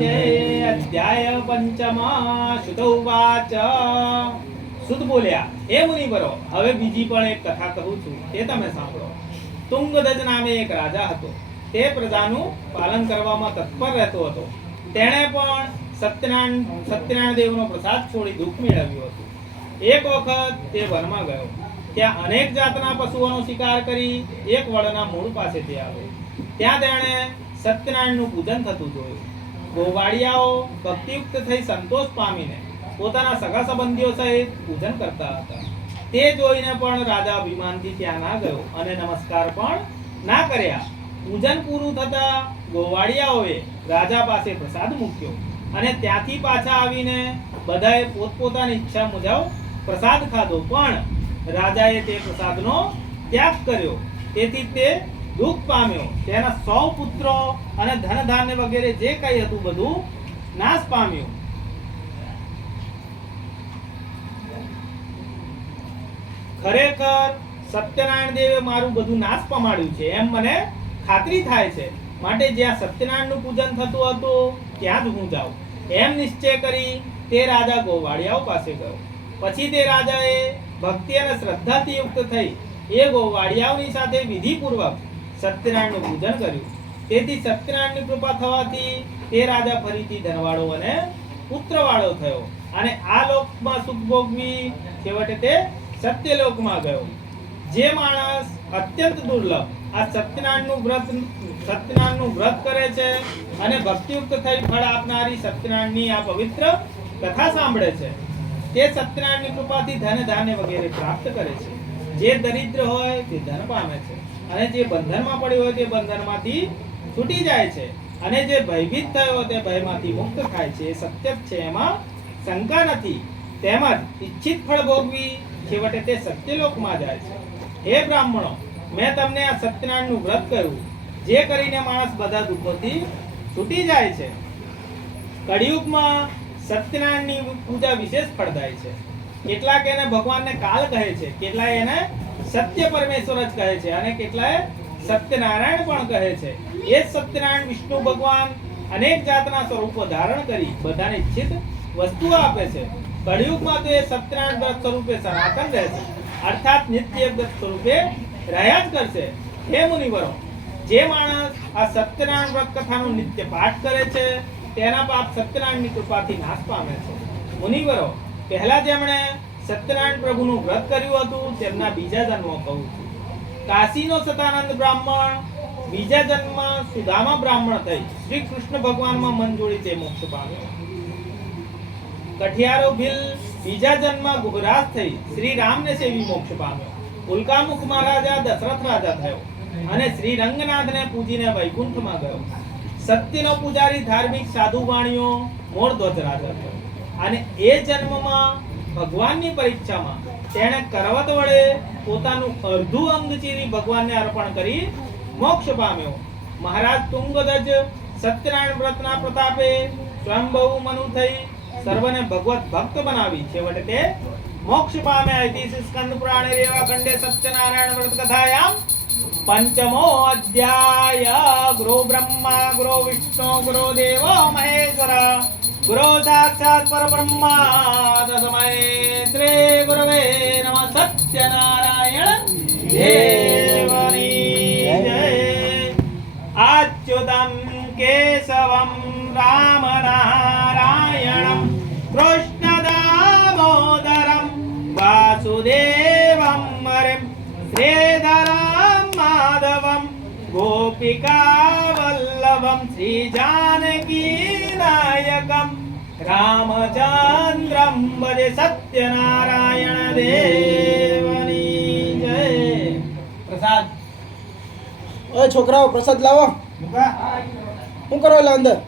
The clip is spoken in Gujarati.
જય. અધ્યાય પંચમા શુત ઉવાચ. શુત બોલ્યા, હે મુનિવરો, હવે બીજી પણ એક કથા કહું છું, તે તમે સાંભળો. તુંગધજ નામે એક રાજા હતો. તે પ્રજાનું પાલન કરવામાં તત્પર રહેતો હતો. તેણે પણ સત્યનારાયણ દેવનો પ્રસાદ છોડી દુઃખ મેળવ્યું હતું. એક વખત તે વનમાં ગયો. ત્યાં અનેક જાતના પશુઓનો શિકાર કરી એક વડના મૂળ પાસે તે આવ્યો. ત્યાં તેણે સત્યનારાયણનું પૂજન થતું જોયું. ગોવાળિયાઓ ભક્તિયુક્ત થઈ સંતોષ પામીને પોતાના સગા સંબંધીઓ સહિત પૂજન કરતા હતા. તે જોઈને પણ રાજા અભિમાનથી ત્યાં ના ગયો અને નમસ્કાર પણ ના કર્યા. પૂજન પૂરું થતા ગોવાળિયાઓએ રાજા પાસે પ્રસાદ મૂક્યો અને ત્યાંથી પાછા આવીને બધાએ પોતપોતાની ઈચ્છા મુજબ પ્રસાદ ખાધો. પણ રાજાએ તે પ્રસાદનો ત્યાગ કર્યો. તેથી તે દુઃખ પામ્યો. તેના 100 પુત્રો અને ધન ધાન્ય વગેરે જે કંઈ હતું બધું નાશ પામ્યું. ખરેખર સત્યનારાયણ દેવે મારું બધું નાશ પમાડ્યું છે એમ મને ખાતરી થાય છે. માટે જ્યાં સત્યનારાયણનું પૂજન થતું હતું ત્યાં જ હું જાઉં એમ નિશ્ચય કરી તે રાજા ગોવાળિયાઓ પાસે ગયો. પછી તે રાજાએ ભક્તિ અને શ્રદ્ધાથી યુક્ત થઈ એ ગોવાળિયાઓની સાથે વિધિપૂર્વક સત્યનારાયણનું પૂજન કર્યું. તેથી સત્યનારાયણની કૃપા થવાથી તે રાજા ફરીથી ધનવાળો અને પુત્રવાળો થયો અને આ લોકમાં સુખ ભોગવી છેવટે તે સત્યલોકમાં ગયો. જે માણસ અત્યંત દુર્લભ આ સત્યનારાયણનું વ્રત કરે છે અને ભક્તિયુક્ત થઈ ફળ આપનારી સત્યનારાયણની આ પવિત્ર કથા સાંભળે છે, તે સત્યનારાયણની કૃપાથી ધન ધાન્ય વગેરે પ્રાપ્ત કરે છે. જે દરિદ્ર હોય તે ધન પામે છે અને જે બંધનમાં પડ્યો હોય તે બંધનમાંથી છૂટી જાય છે અને જે ભયભીત થયો તે ભયમાંથી મુક્ત થાય છે. એ સત્ય છે, એમાં શંકા નથી. તેમજ ઈચ્છિત ફળ ભોગવી છેવટે તે સત્યલોકમાં જાય છે. હે બ્રાહ્મણો, મેં તમને આ સત્યનારાયણનું વ્રત કર્યું, જે કરીને માણસ બધા દુઃખોથી છૂટી જાય છે. કળિયુગમાં સત્યનારાયણની પૂજા વિશેષ ફળદાય છે. કેટલાક એને ભગવાનને કાલ કહે છે, કેટલાક એને સત્ય પરમેશ્વર જ કહે છે અને કેટલાક સત્યનારાયણ પણ કહે છે. એ જ સત્યનારાયણ વિષ્ણુ ભગવાન અનેક જાતના સ્વરૂપો ધારણ કરી બધાને ઈચ્છિત વસ્તુઓ આપે છે. કળિયુગમાં તો એ સત્યનારાયણ વ્રત સ્વરૂપે સનાતન રહેશે, અર્થાત નિત્ય વ્રત સ્વરૂપે રહ્યા જ કરશે. હે મુનિવરો, જે માણસ આ સત્યનારાયણ વ્રત કથાનું નિત્ય પાઠ કરે છે તેના પાપ સત્યનારાયણની કૃપાથી નાશ પામે છે. મુનિવરો, પહેલા જેમણે સત્યનારાયણ પ્રભુનું વ્રત કર્યું હતું તેમના બીજા જન્મો કહું છું. કાશીનો સતાનંદ બ્રાહ્મણ બીજા જન્મ સુદામા બ્રાહ્મણ થઈ શ્રી કૃષ્ણ ભગવાનમાં મન જોડી તે મોક્ષ પામ્યો. કઠિયારો ભીલ બીજા જન્મ ગુહરાજ થઈ શ્રી રામને સેવી મોક્ષ પામ્યો. ઉલ્કામુખ મહારાજા દશરથ રાજા થયો અને શ્રી રંગનાથને પૂજીને વૈકુંઠમાં ગયો. સત્યનો પૂજારી ધાર્મિક સાધુ વાણીઓ મોરધ્વજ રાજા થયો અને એ જન્મમાં ભગવાનની પરીક્ષામાં તેણે કરવત વડે પોતાનું અર્ધું અંગ ચીરી ભગવાનને અર્પણ કરી મોક્ષ પામ્યો. મહારાજ તુંગધજ સત્યનારાયણ વ્રતના પ્રતાપે સ્વયંભુ મનુ થઈ સર્વને ભગવત ભક્ત બનાવી છેવટે તે મોક્ષ પામ્યા. ઇતિ સ્કંદ પુરાણે રેવાખંડે સત્યનારાયણ વ્રત કથાયામ પંચમો અધ્યાય. ગુરુ બ્રહ્મા ગુરુ વિષ્ણુ ગુરુ દેવો મહેશ્વર ગુરુ સાક્ષાત પરબ્રહ્મા તસ્મૈ શ્રી ગુરવે નમઃ. સત્યનારાયણ દેવની જય. અચ્યુતમ કેશવમ રામ નારાયણમ કૃષ્ણ દામોદરમ વાસુદેવમ હરિમ શ્રીધરમ માધવમ ગોપિકા વલ્લભમ શ્રી જાનકી નાયકમ રામચંદ્રમ ભજે. સત્યનારાયણ દેવની જય. પ્રસાદ. ઓય છોકરાઓ, પ્રસાદ લાવો. શું કરો એટલે અંદર?